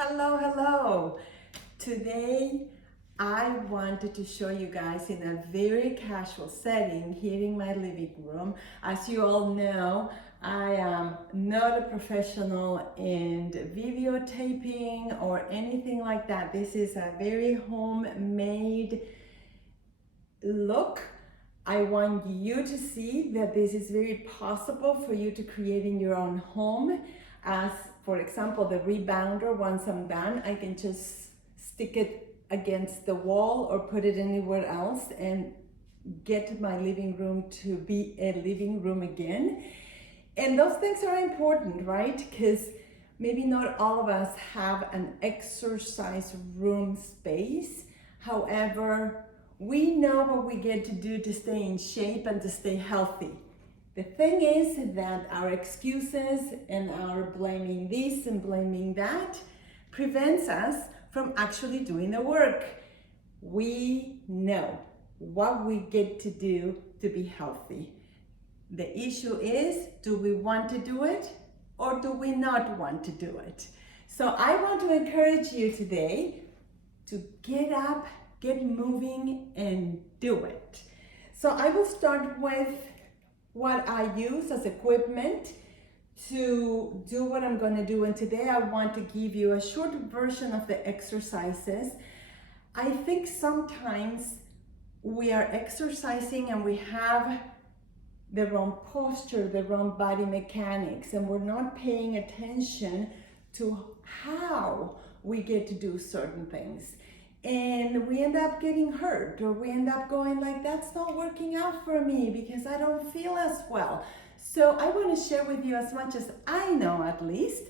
Hello. Today I wanted to show you guys in a very casual setting here in my living room. As you all know, I am not a professional in videotaping or anything like that. This is a very homemade look. I want you to see that this is very possible for you to create in your own home. As for example, the rebounder, once I'm done, I can just stick it against the wall or put it anywhere else and get my living room to be a living room again. And those things are important, right? Because maybe not all of us have an exercise room space. However, we know what we get to do to stay in shape and to stay healthy. The thing is that our excuses and our blaming this and blaming that prevents us from actually doing the work. We know what we get to do to be healthy. The issue is, do we want to do it or do we not want to do it? So I want to encourage you today to get up, get moving and do it. So I will start with what I use as equipment to do what I'm going to do. And today I want to give you a short version of the exercises. I think sometimes we are exercising and we have the wrong posture, the wrong body mechanics, and we're not paying attention to how we get to do certain things. And we end up getting hurt, or we end up going like, that's not working out for me because I don't feel as well. So I want to share with you as much as I know, at least,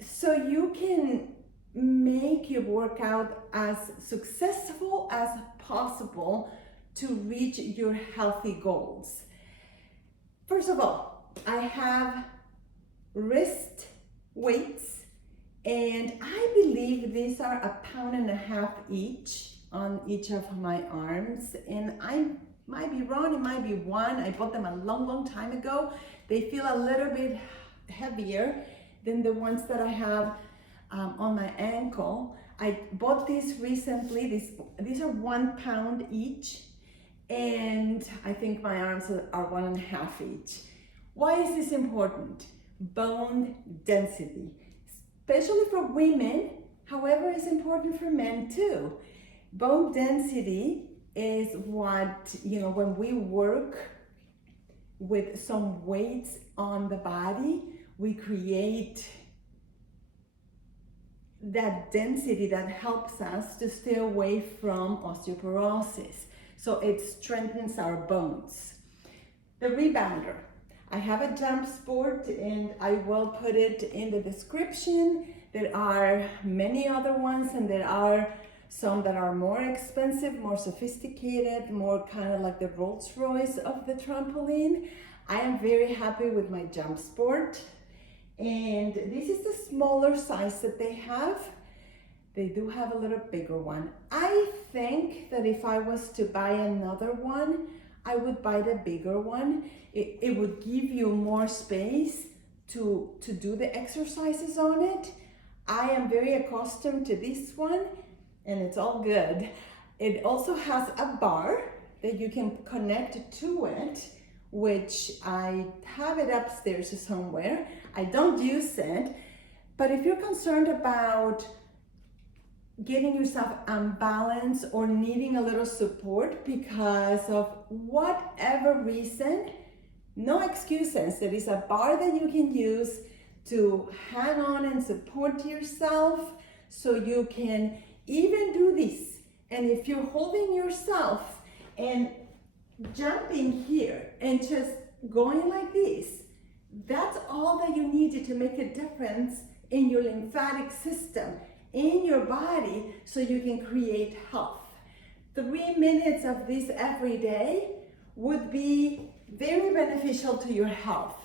so you can make your workout as successful as possible to reach your healthy goals. First of all, I have wrist weights, and I believe these are 1.5 pounds each on each of my arms. And I might be wrong, it might be 1. I bought them a long time ago. They feel a little bit heavier than the ones that I have on my ankle. I bought these recently. These are 1 pound each. And I think my arms are 1.5 each. Why is this important? Bone density. Especially for women, however, it's important for men too. Bone density is what, when we work with some weights on the body, we create that density that helps us to stay away from osteoporosis. So it strengthens our bones. The rebounder. I have a Jumpsport and I will put it in the description. There are many other ones, and there are some that are more expensive, more sophisticated, more kind of like the Rolls Royce of the trampoline. I am very happy with my Jumpsport. And this is the smaller size that they have. They do have a little bigger one. I think that if I was to buy another one, I would buy the bigger one. It would give you more space to do the exercises on it. I am very accustomed to this one, and it's all good. It also has a bar that you can connect to it, which I have it upstairs somewhere. I don't use it, but if you're concerned about getting yourself unbalanced or needing a little support because of whatever reason, no excuses. There is a bar that you can use to hang on and support yourself, so you can even do this. And if you're holding yourself and jumping here and just going like this, that's all that you needed to make a difference in your lymphatic system, in your body, so you can create health. 3 minutes of this every day would be very beneficial to your health.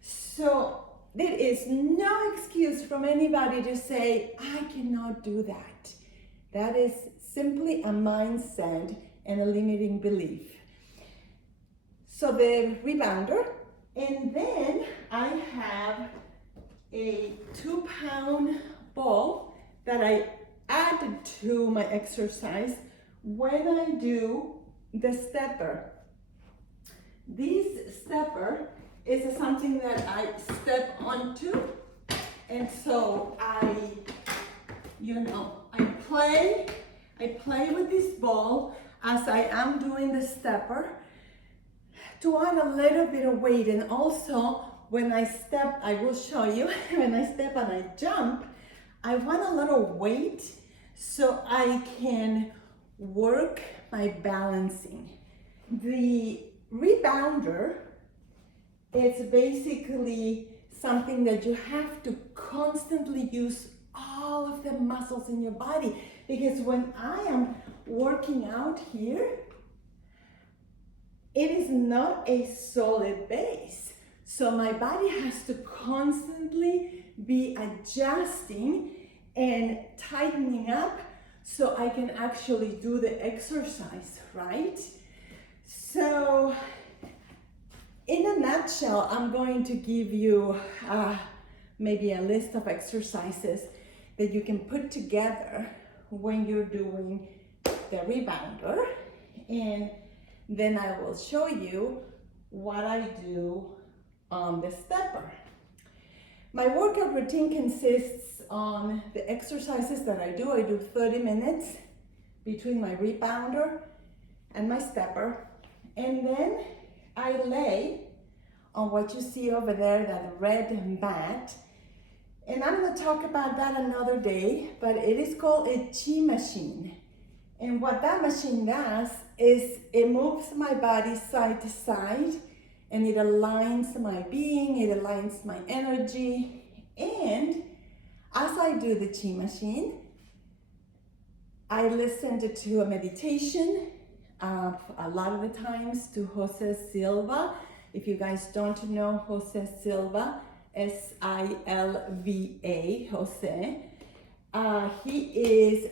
So there is no excuse from anybody to say, I cannot do that. That is simply a mindset and a limiting belief. So the rebounder, and then I have a 2 pound ball that I add to my exercise when I do the stepper. This stepper is something that I step onto, and so I play with this ball as I am doing the stepper to add a little bit of weight. And also when I step, I will show you, when I step and I jump, I want a little weight so I can work my balancing. The rebounder is basically something that you have to constantly use all of the muscles in your body, because when I am working out here, it is not a solid base. So my body has to constantly be adjusting and tightening up so I can actually do the exercise, right? So in a nutshell, I'm going to give you maybe a list of exercises that you can put together when you're doing the rebounder, and then I will show you what I do on the stepper. My workout routine consists on the exercises that I do 30 minutes between my rebounder and my stepper, and then I lay on what you see over there, that red mat. And I'm going to talk about that another day, but it is called a chi machine. And what that machine does is it moves my body side to side, and it aligns my being, it aligns my energy. And as I do the chi machine, I listen to a meditation, a lot of the times to Jose Silva. If you guys don't know Jose Silva, S-I-L-V-A, Jose. He is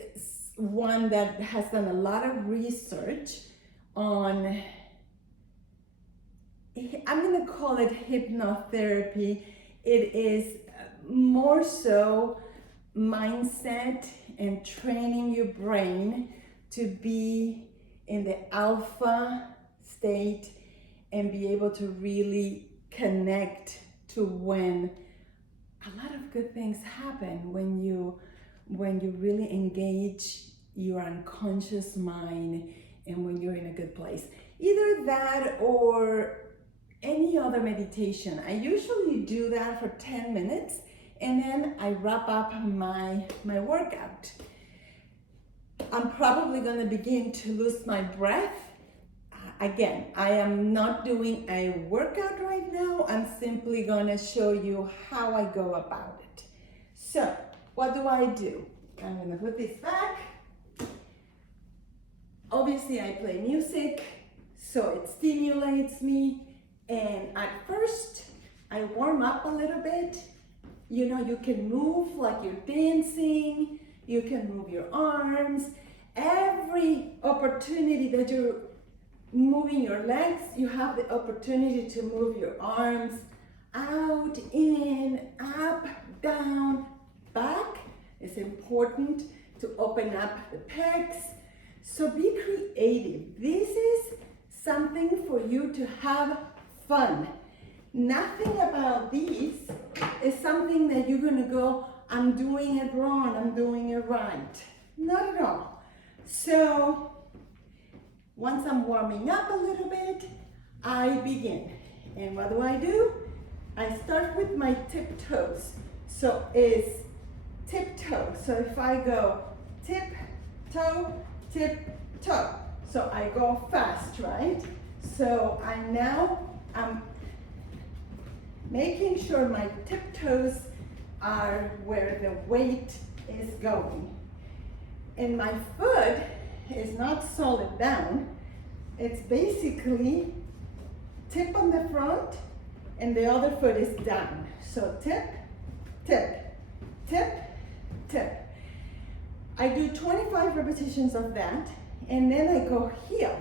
one that has done a lot of research on, I'm going to call it hypnotherapy. It is more so mindset and training your brain to be in the alpha state and be able to really connect to when a lot of good things happen when you really engage your unconscious mind and when you're in a good place. Either that or any other meditation. I usually do that for 10 minutes and then I wrap up my workout. I'm probably going to begin to lose my breath. Again, I am not doing a workout right now. I'm simply going to show you how I go about it. So, what do? I'm going to put this back. Obviously, I play music, so it stimulates me. And at first, I warm up a little bit. You know, you can move like you're dancing. You can move your arms. Every opportunity that you're moving your legs, you have the opportunity to move your arms out, in, up, down, back. It's important to open up the pecs. So be creative. This is something for you to have fun. Nothing about these is something that you're gonna go, I'm doing it wrong, I'm doing it right. Not at all. So once I'm warming up a little bit, I begin. And what do? I start with my tiptoes. So it's tiptoe. So if I go tip, toe, so I go fast, right? So I'm making sure my tiptoes are where the weight is going. And my foot is not solid down. It's basically tip on the front and the other foot is down. So tip, tip, tip, tip. I do 25 repetitions of that and then I go heel.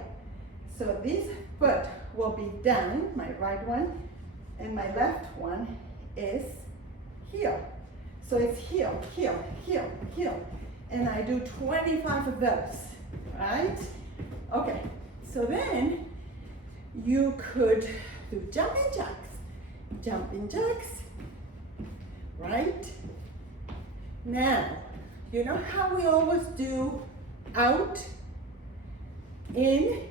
So this foot will be down, my right one, and my left one is heel. So it's heel, heel, heel, heel. And I do 25 of those, right? Okay, so then you could do jumping jacks, right? Now, you know how we always do out, in?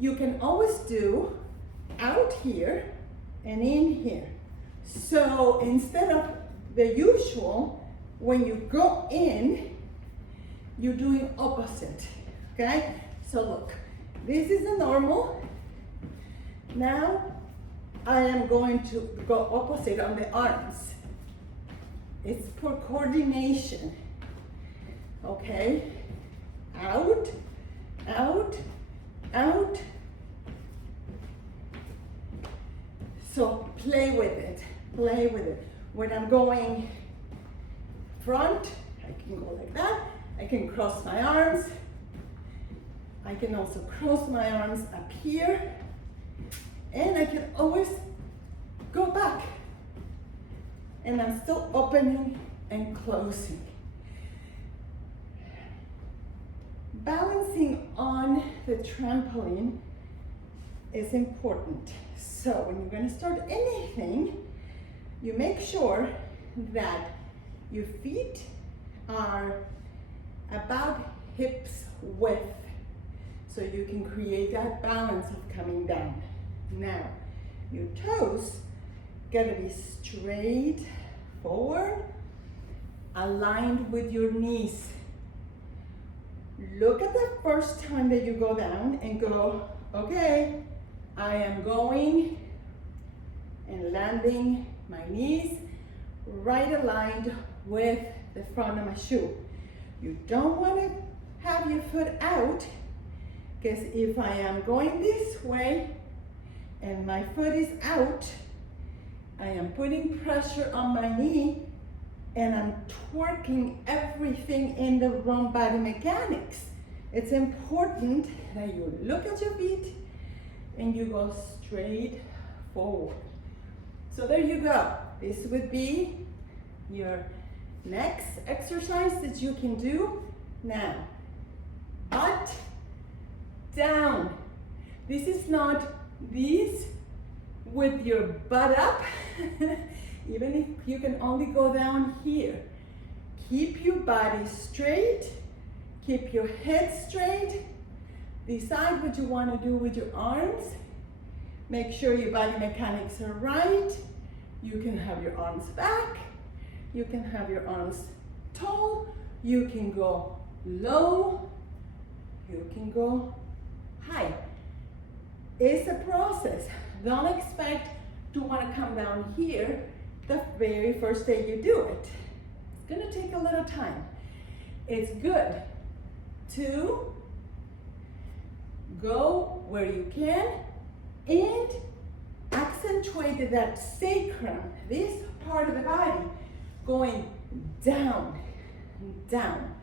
You can always do out here and in here. So instead of the usual, when you go in, you're doing opposite, okay? So look, this is the normal. Now I am going to go opposite on the arms. It's for coordination, okay? Out, out, out. So play with it, play with it. When I'm going front, I can go like that. I can cross my arms. I can also cross my arms up here. And I can always go back. And I'm still opening and closing. Balancing on the trampoline is important. So when you're going to start anything, you make sure that your feet are about hips width, so you can create that balance of coming down. Now, your toes gotta be straight forward, aligned with your knees. Look at the first time that you go down and go, okay, I am going and landing my knees right aligned with the front of my shoe. You don't want to have your foot out, because if I am going this way and my foot is out, I am putting pressure on my knee and I'm twerking everything in the wrong body mechanics. It's important that you look at your feet and you go straight forward. So there you go. This would be your next exercise that you can do. Now, butt down. This is not this with your butt up. Even if you can only go down here. Keep your body straight. Keep your head straight. Decide what you want to do with your arms. Make sure your body mechanics are right. You can have your arms back. You can have your arms tall. You can go low. You can go high. It's a process. Don't expect to want to come down here the very first day you do it. It's going to take a little time. It's good to go where you can and accentuate that sacrum, this part of the body, going down, down.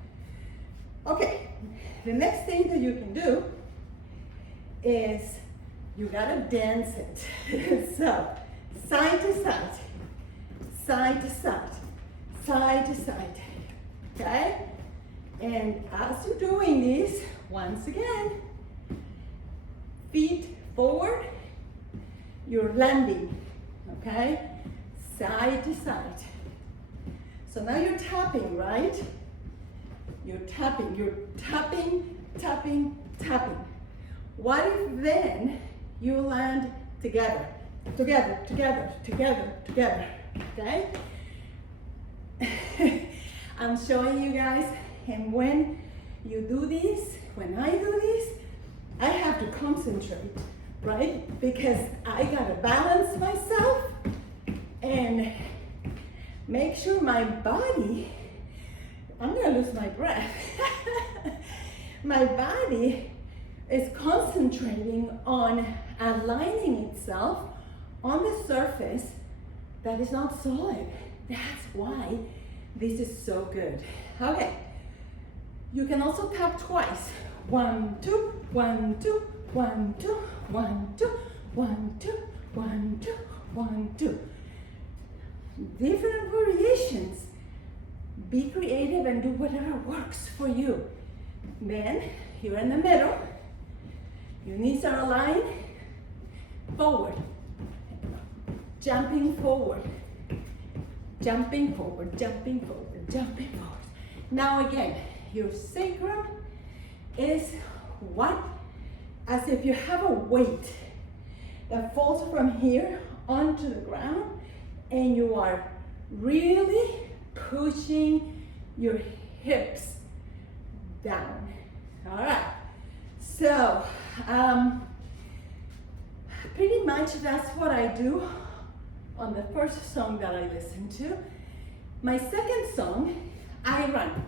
Okay, the next thing that you can do is you gotta dance it. So, side to side, side to side, side to side, okay? And as you're doing this, once again, feet forward, you're landing, okay? Side to side. So now you're tapping, right? You're tapping, tapping, tapping. What if then you land together, together, together, together, together, okay? I'm showing you guys, and when you do this, when I do this, I have to concentrate, right? Because I gotta balance myself and make sure my body, I'm gonna lose my breath. My body is concentrating on aligning itself on the surface that is not solid. That's why this is so good. Okay, you can also tap twice. 1, 2, 1, 2, 1, 2, 1, 2, 1, 2, 1, 2, 1, 2. different variations. Be creative and do whatever works for you. Then you're in the middle. Your knees are aligned. Forward. Jumping forward. Jumping forward, jumping forward, jumping forward. Now again, your sacrum is what? As if you have a weight that falls from here onto the ground, and you are really pushing your hips down. All right, so pretty much that's what I do on the first song that I listen to. My second song, I run.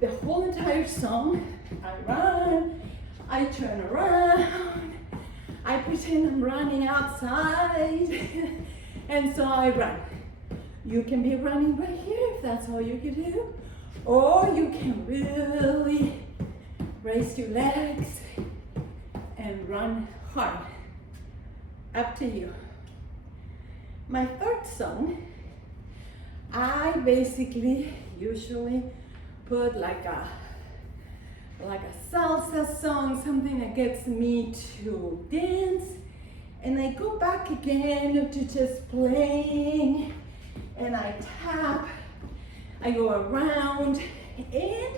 The whole entire song, I run, I turn around, I pretend I'm running outside, and so I run. You can be running right here if that's all you can do, or you can really raise your legs and run hard. Up to you. My third song, I basically usually put like a salsa song, something that gets me to dance, and I go back again to just playing, and I tap, I go around, and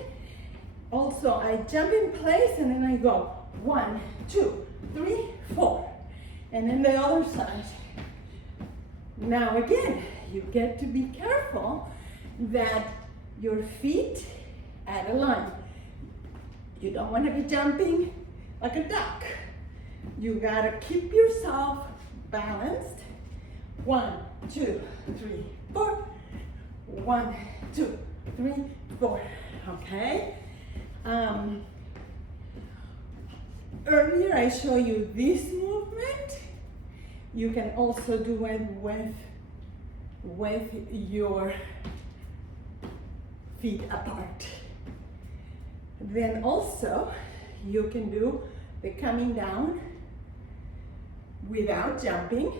also I jump in place, and then I go 1, 2, 3, 4, and then the other side. Now again, you get to be careful that your feet at a line. You don't want to be jumping like a duck. You gotta keep yourself balanced. 1, 2, 3, 4. 1, 2, 3, 4. Okay. Earlier I showed you this movement. You can also do it with your feet apart. Then also you can do the coming down without jumping,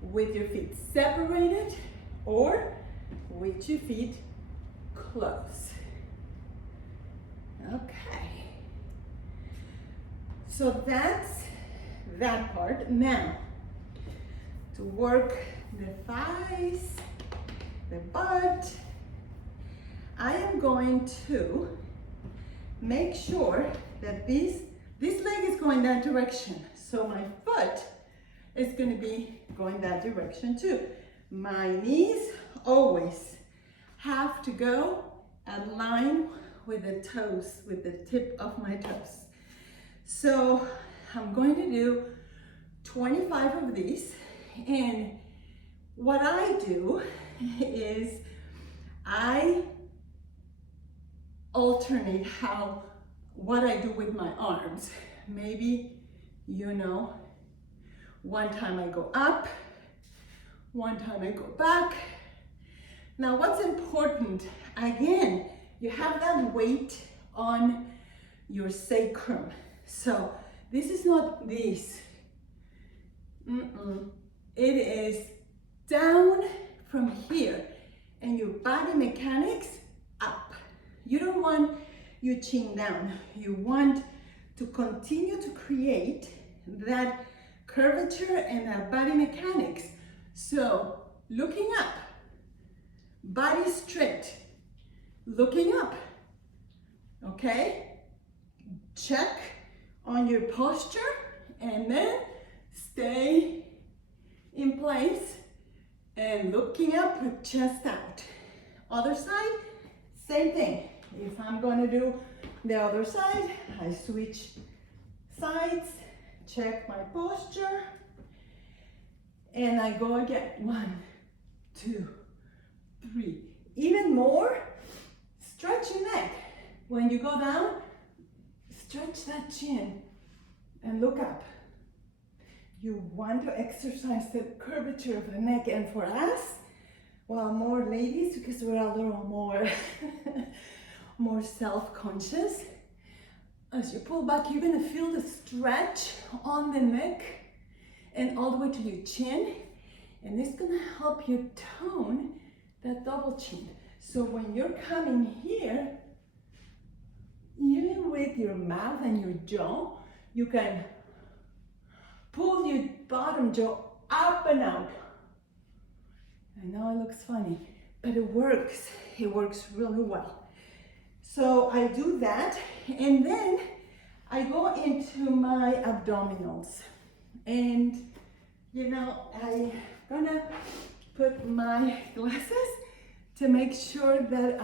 with your feet separated or with your feet close. Okay. So that's that part. Now, to work the thighs, the butt, I am going to make sure that this leg is going that direction. So my foot is going to be going that direction too. My knees always have to go in line with the toes, with the tip of my toes. So I'm going to do 25 of these, and what I do is I alternate what I do with my arms. Maybe, you know, one time I go up, one time I go back. Now what's important, again, you have that weight on your sacrum. So this is not this. It is down from here, and your body mechanics up. You don't want your chin down. You want to continue to create that curvature and that body mechanics. So looking up, body straight, looking up, okay? Check on your posture, and then stay in place and looking up with chest out. Other side, same thing. If I'm going to do the other side, I switch sides, check my posture, and I go again. 1, 2, 3. Even more, stretch your neck. When you go down, stretch that chin and look up. You want to exercise the curvature of the neck, and for us, well, more ladies, because we're a little more more self-conscious. As you pull back, you're gonna feel the stretch on the neck and all the way to your chin. And it's gonna help you tone that double chin. So when you're coming here, even with your mouth and your jaw, you can pull your bottom jaw up and out. I know it looks funny, but it works. It works really well. So I do that, and then I go into my abdominals. And you know, I'm gonna put my glasses to make sure that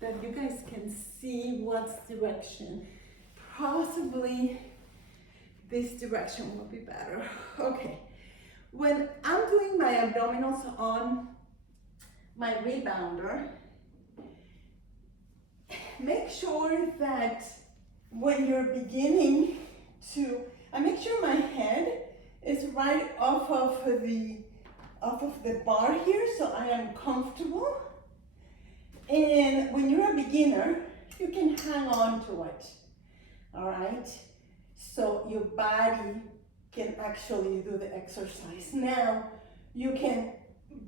that you guys can see what's direction. Possibly this direction will be better. Okay, when I'm doing my abdominals on my rebounder, make sure that when you're beginning to, I make sure my head is right off of the bar here, so I am comfortable. And when you're a beginner, you can hang on to it, all right? So your body can actually do the exercise. Now, you can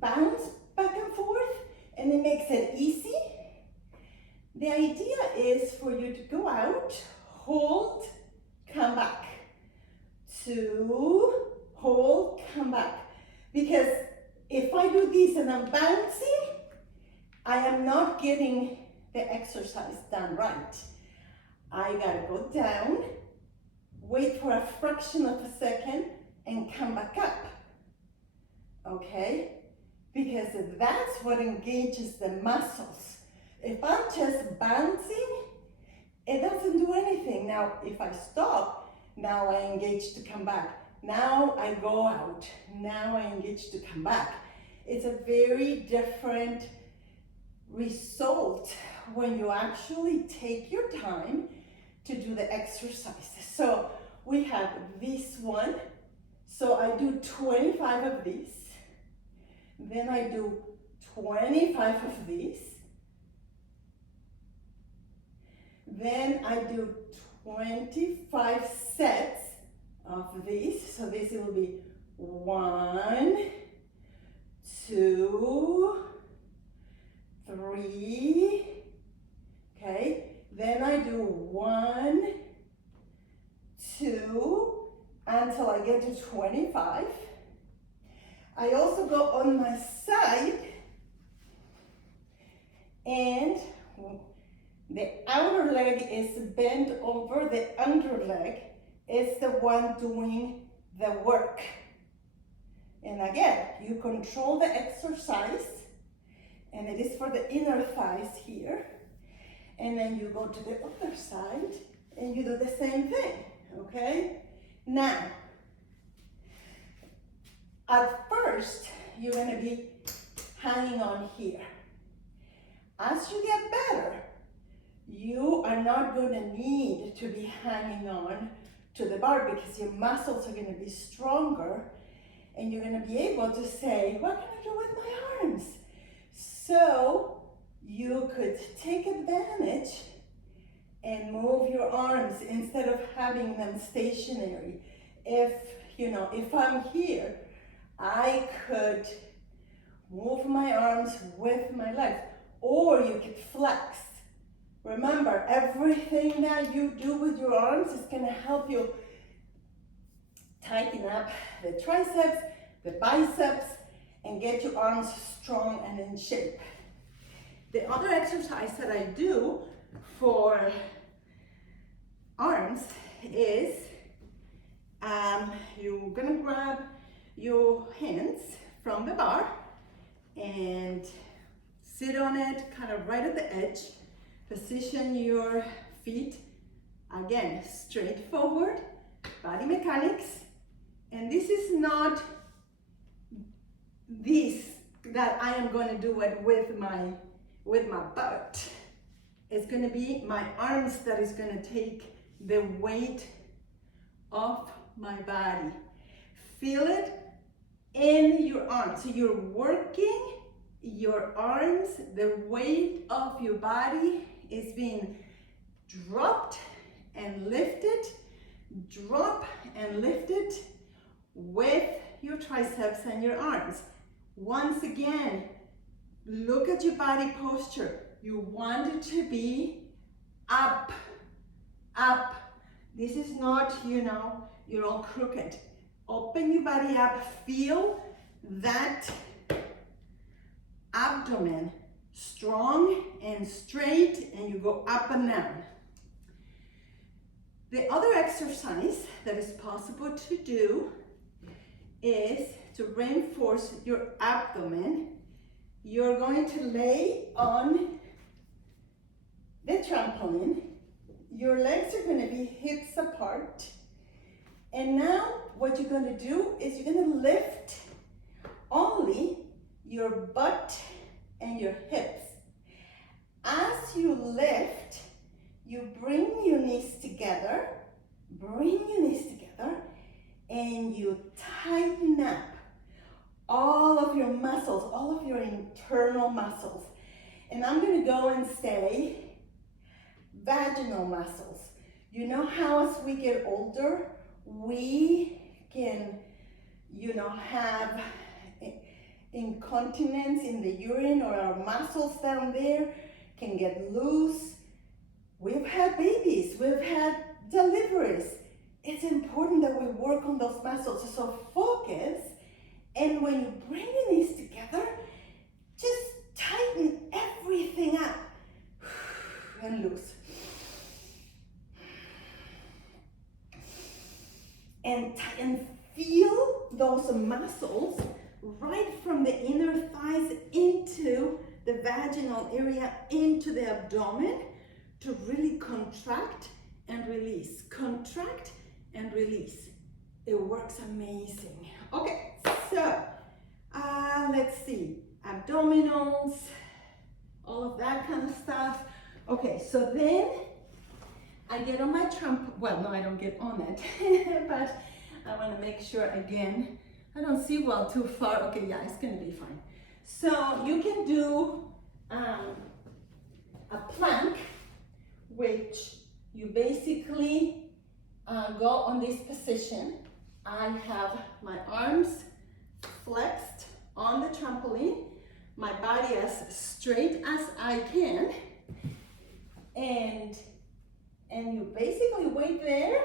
bounce back and forth, and it makes it easy. The idea is for you to go out, hold, come back. 2, hold, come back. Because if I do this and I'm bouncing, I am not getting the exercise done right. I gotta go down, wait for a fraction of a second, and come back up. Okay? Because that's what engages the muscles. If I'm just bouncing, it doesn't do anything. Now, if I stop, now I engage to come back. Now I go out. Now I engage to come back. It's a very different result when you actually take your time to do the exercises. So we have this one. So I do 25 of these. Then I do 25 of these. Then I do 25 sets of these. So this will be 1, 2, 3. Okay. Then I do 1, 2, until I get to 25. I also go on my side, and the outer leg is bent over, the under leg is the one doing the work. And again, you control the exercise, and it is for the inner thighs here. And then you go to the other side, and you do the same thing, okay? Now, at first, you're gonna be hanging on here. As you get better, you are not gonna need to be hanging on to the bar because your muscles are gonna be stronger, and you're gonna be able to say, what can I do with my arms? So you could take advantage and move your arms instead of having them stationary. If I'm here, I could move my arms with my legs, or you could flex. Remember, everything that you do with your arms is gonna help you tighten up the triceps, the biceps, and get your arms strong and in shape. The other exercise that I do for arms is you're gonna grab your hands from the bar and sit on it kind of right at the edge. Position your feet, again, straight forward, body mechanics. And this is not this that I am going to do it with my butt. It's going to be my arms that is going to take the weight of my body. Feel it in your arms. So you're working your arms, the weight of your body is being dropped and lifted, drop and lifted with your triceps and your arms. Once again, look at your body posture. You want it to be up, up. This is not, you know, you're all crooked. Open your body up, feel that abdomen strong and straight, and you go up and down. The other exercise that is possible to do is to reinforce your abdomen. You're going to lay on the trampoline. Your legs are going to be hips apart. And now what you're going to do is you're going to lift only your butt and your hips. As you lift, you bring your knees together, and you tighten up all of your muscles, all of your internal muscles. And I'm going to go and say vaginal muscles. You know how as we get older, we can, you know, have incontinence in the urine, or our muscles down there can get loose. We've had babies, we've had deliveries. It's important that we work on those muscles. So focus, and when you bring your knees together, just tighten everything up and loose. And feel those muscles right from the inner thighs into the vaginal area, into the abdomen, to really contract and release. Contract and release. It works amazing. Okay, so let's see. Abdominals, all of that kind of stuff. Okay, so then I get on my trampoline. Well, no, I don't get on it, but I want to make sure again. I don't see well too far. Okay, yeah, it's going to be fine. So you can do a plank, which you basically go on this position. I have my arms flexed on the trampoline, my body as straight as I can, and you basically wait there.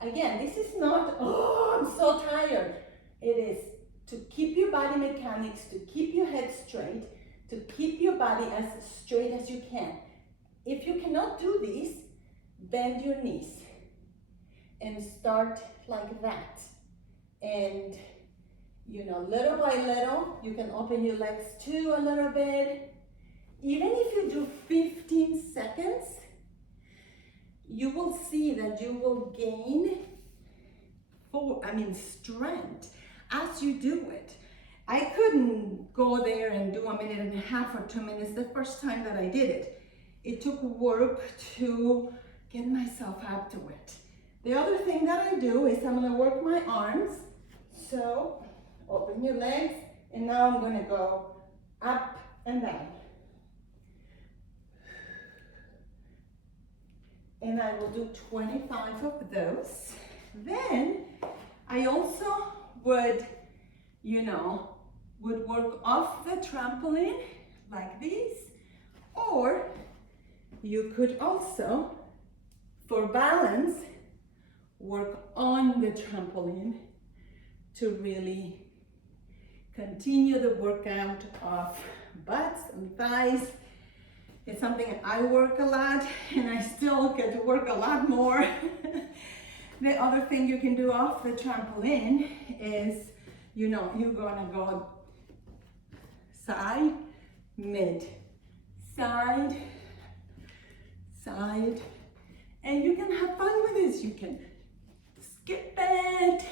Again, this is not, oh, I'm so tired. It is to keep your body mechanics, to keep your head straight, to keep your body as straight as you can. If you cannot do this, bend your knees and start like that. And, you know, little by little, you can open your legs too a little bit. Even if you do 15 seconds, you will see that you will gain strength as you do it. I couldn't go there and do 1.5 minutes or 2 minutes the first time that I did it. It took work to get myself up to it. The other thing that I do is I'm going to work my arms. So open your legs, and now I'm going to go up and down. And I will do 25 of those. Then I also would work off the trampoline like this, or you could also, for balance, work on the trampoline to really continue the workout of butts and thighs. It's something I work a lot, and I still get to work a lot more. The other thing you can do off the trampoline is, you're gonna go side, mid, side, side, and you can have fun with this. You can skip it.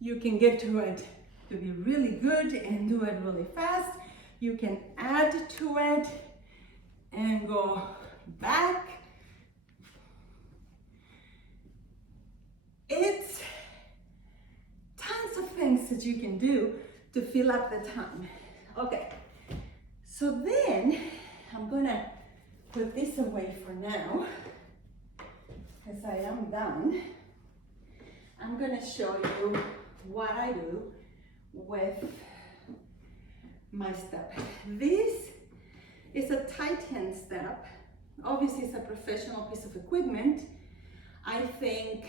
You can get to it to be really good and do it really fast. You can add to it and go back. It's tons of things that you can do to fill up the time. Okay, so then I'm gonna put this away for now, because I am done. I'm gonna show you what I do with my step. This is a tight hand step. Obviously, it's a professional piece of equipment. I think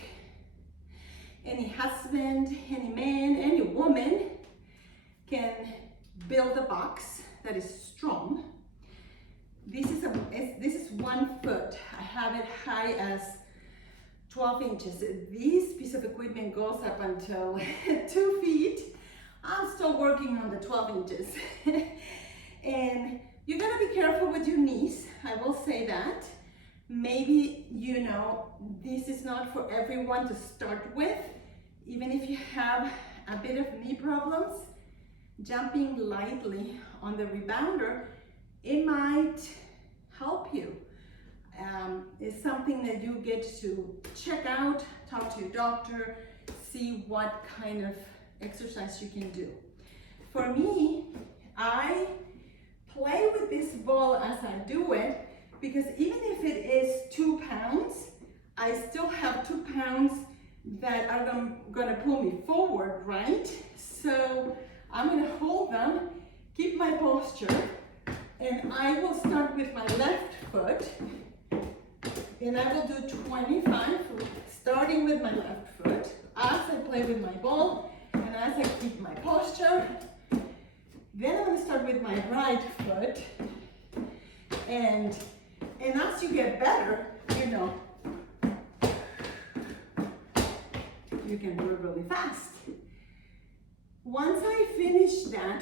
any husband, any man, any woman can build a box that is strong. This is 1 foot. I have it high as 12 inches. This piece of equipment goes up until 2 feet. I'm still working on the 12 inches. And you gotta be careful with your knees, I will say that. Maybe, you know, this is not for everyone to start with. Even if you have a bit of knee problems, jumping lightly on the rebounder, it might help you. It's something that you get to check out, talk to your doctor, see what kind of exercise you can do. For me, I play with this ball as I do it, because even if it is 2 pounds, I still have 2 pounds that are gonna pull me forward, right? So I'm gonna hold them, keep my posture, and I will start with my left foot, and I will do 25, starting with my left foot, as I play with my ball, and as I keep my posture. Then I'm gonna start with my right foot, and as you get better, you know, you can do it really fast. Once I finish that,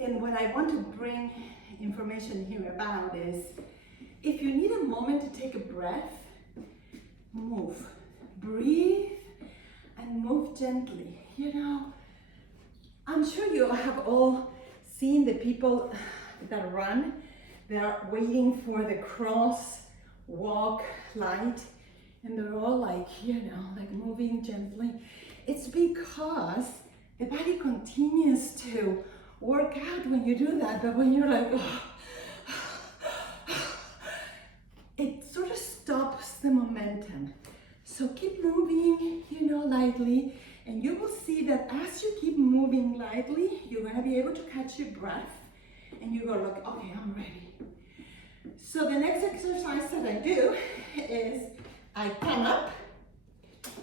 and what I want to bring information here about is, if you need a moment to take a breath, move, breathe, and move gently. You know, I'm sure you have all seen the people that run. They're waiting for the cross walk light, and they're all like, you know, like moving gently. It's because the body continues to work out when you do that, but when you're like, oh, it sort of stops the momentum. So keep moving, you know, lightly, and you will see that as you keep moving lightly, you're gonna be able to catch your breath, and you go like, okay, I'm ready. So the next exercise that I do is I come up,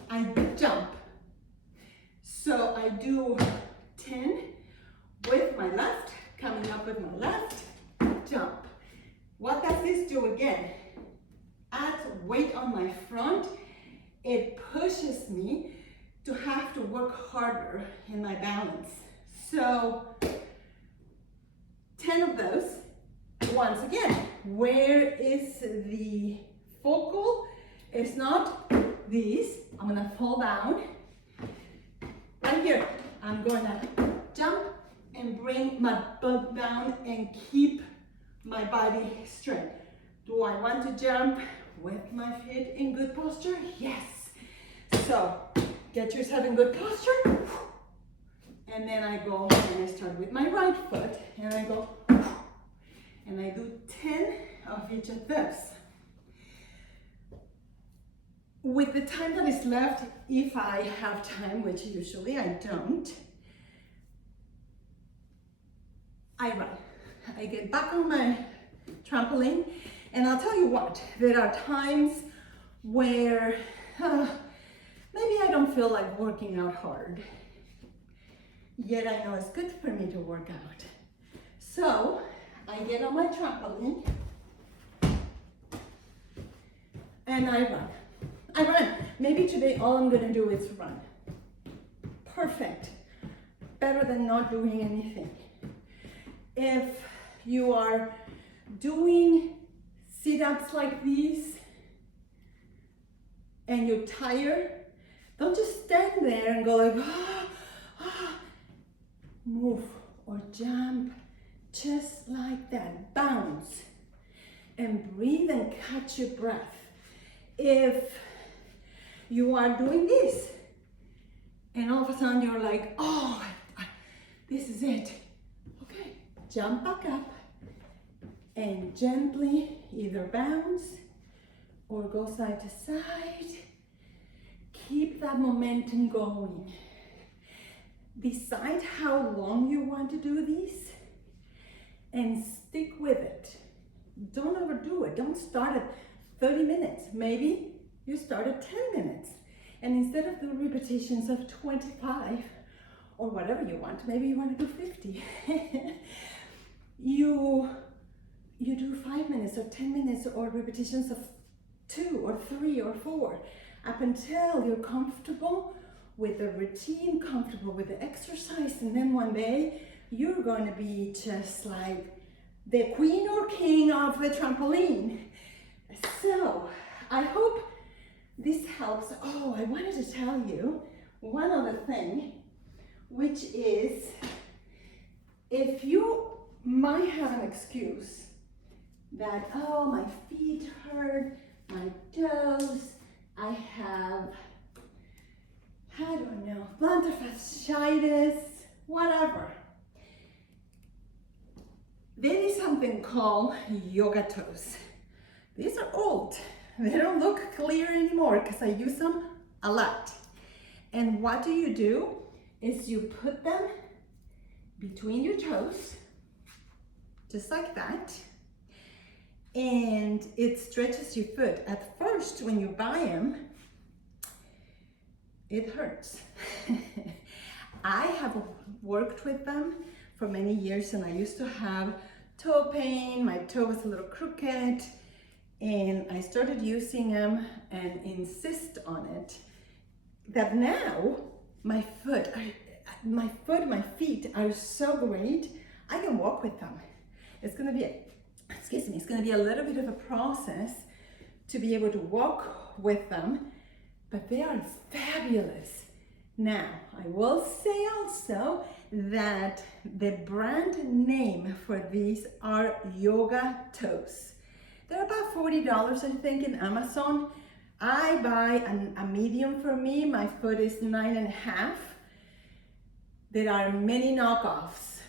I jump. So I do 10 with my left, coming up with my left, jump. What does this do again? Adds weight on my front. It pushes me to have to work harder in my balance. So 10 of those. Once again, where is the focal? It's not this. I'm gonna fall down. Right here, I'm gonna jump and bring my butt down and keep my body straight. Do I want to jump with my feet in good posture? Yes. So get yourself in good posture. And then I go and I start with my right foot and I go and I do 10 of each of those. With the time that is left, if I have time, which usually I don't, I run. I get back on my trampoline, and I'll tell you what, there are times where maybe I don't feel like working out hard, yet I know it's good for me to work out. So I get on my trampoline and I run. Maybe today all I'm gonna do is run. Perfect. Better than not doing anything. If you are doing sit-ups like these and you're tired, don't just stand there and go like, move or jump just like that. Bounce and breathe and catch your breath. If you are doing this and all of a sudden you're like, oh, this is it. Okay, jump back up and gently either bounce or go side to side. Keep that momentum going. Decide how long you want to do these and stick with it. Don't overdo it. Don't start at 30 minutes. Maybe you start at 10 minutes. And instead of the repetitions of 25 or whatever you want, maybe you want to do 50. you do 5 minutes or 10 minutes or repetitions of 2 or 3 or 4 up until you're comfortable with the routine, comfortable with the exercise, and then one day you're going to be just like the queen or king of the trampoline. So I hope this helps. Oh, I wanted to tell you one other thing, which is if you might have an excuse that, oh, my feet hurt, my toes, I have, I don't know, plantar fasciitis, whatever. There is something called yoga toes. These are old. They don't look clear anymore because I use them a lot. And what do? Is you put them between your toes, just like that. And it stretches your foot. At first, when you buy them, it hurts. I have worked with them for many years and I used to have toe pain. My toe was a little crooked and I started using them and insist on it that now my feet are so great, I can walk with them. It's gonna be it's gonna be a little bit of a process to be able to walk with them, but they are fabulous. Now, I will say also that the brand name for these are Yoga Toes. They're about $40, I think, in Amazon. I buy a medium for me. My foot is 9.5. There are many knockoffs.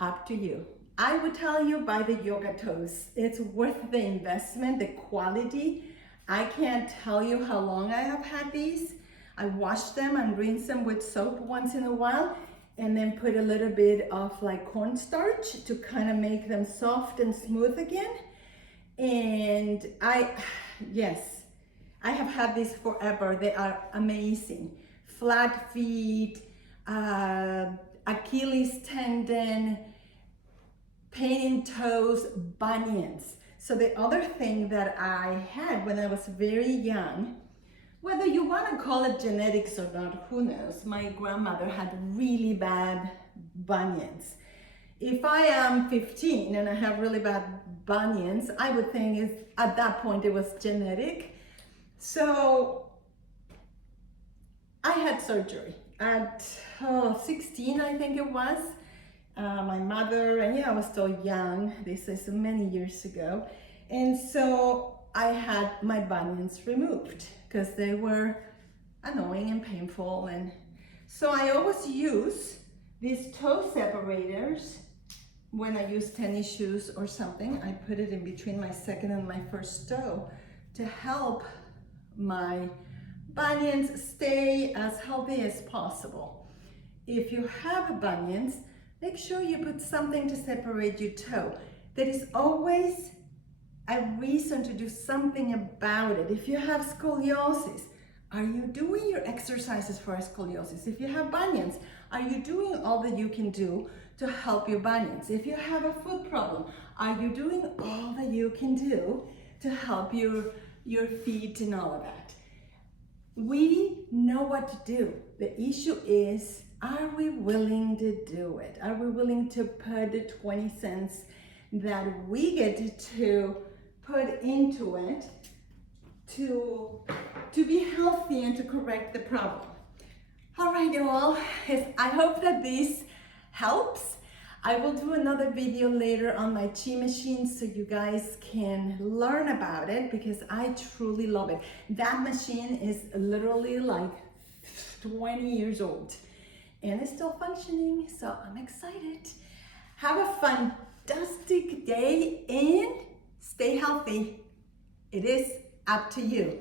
Up to you. I would tell you buy the Yoga Toes. It's worth the investment, the quality. I can't tell you how long I have had these. I wash them and rinse them with soap once in a while and then put a little bit of like cornstarch to kind of make them soft and smooth again. And yes, I have had these forever. They are amazing. Flat feet, Achilles tendon, pain in toes, bunions. So the other thing that I had when I was very young, whether you want to call it genetics or not, who knows? My grandmother had really bad bunions. If I am 15 and I have really bad bunions, I would think at that point it was genetic. So I had surgery at 16, I think it was. My mother, and yeah, I was still young. This is many years ago. And so I had my bunions removed because they were annoying and painful. And so I always use these toe separators when I use tennis shoes or something. I put it in between my second and my first toe to help my bunions stay as healthy as possible. If you have bunions, make sure you put something to separate your toe. There is always a reason to do something about it. If you have scoliosis, are you doing your exercises for scoliosis? If you have bunions, are you doing all that you can do to help your bunions? If you have a foot problem, are you doing all that you can do to help your feet and all of that? We know what to do. The issue is, are we willing to do it? Are we willing to put the 20 cents that we get to put into it to be healthy and to correct the problem? All right, you all, I hope that this helps. I will do another video later on my chi machine so you guys can learn about it because I truly love it. That machine is literally like 20 years old and it's still functioning, so I'm excited. Have a fantastic day and stay healthy. It is up to you.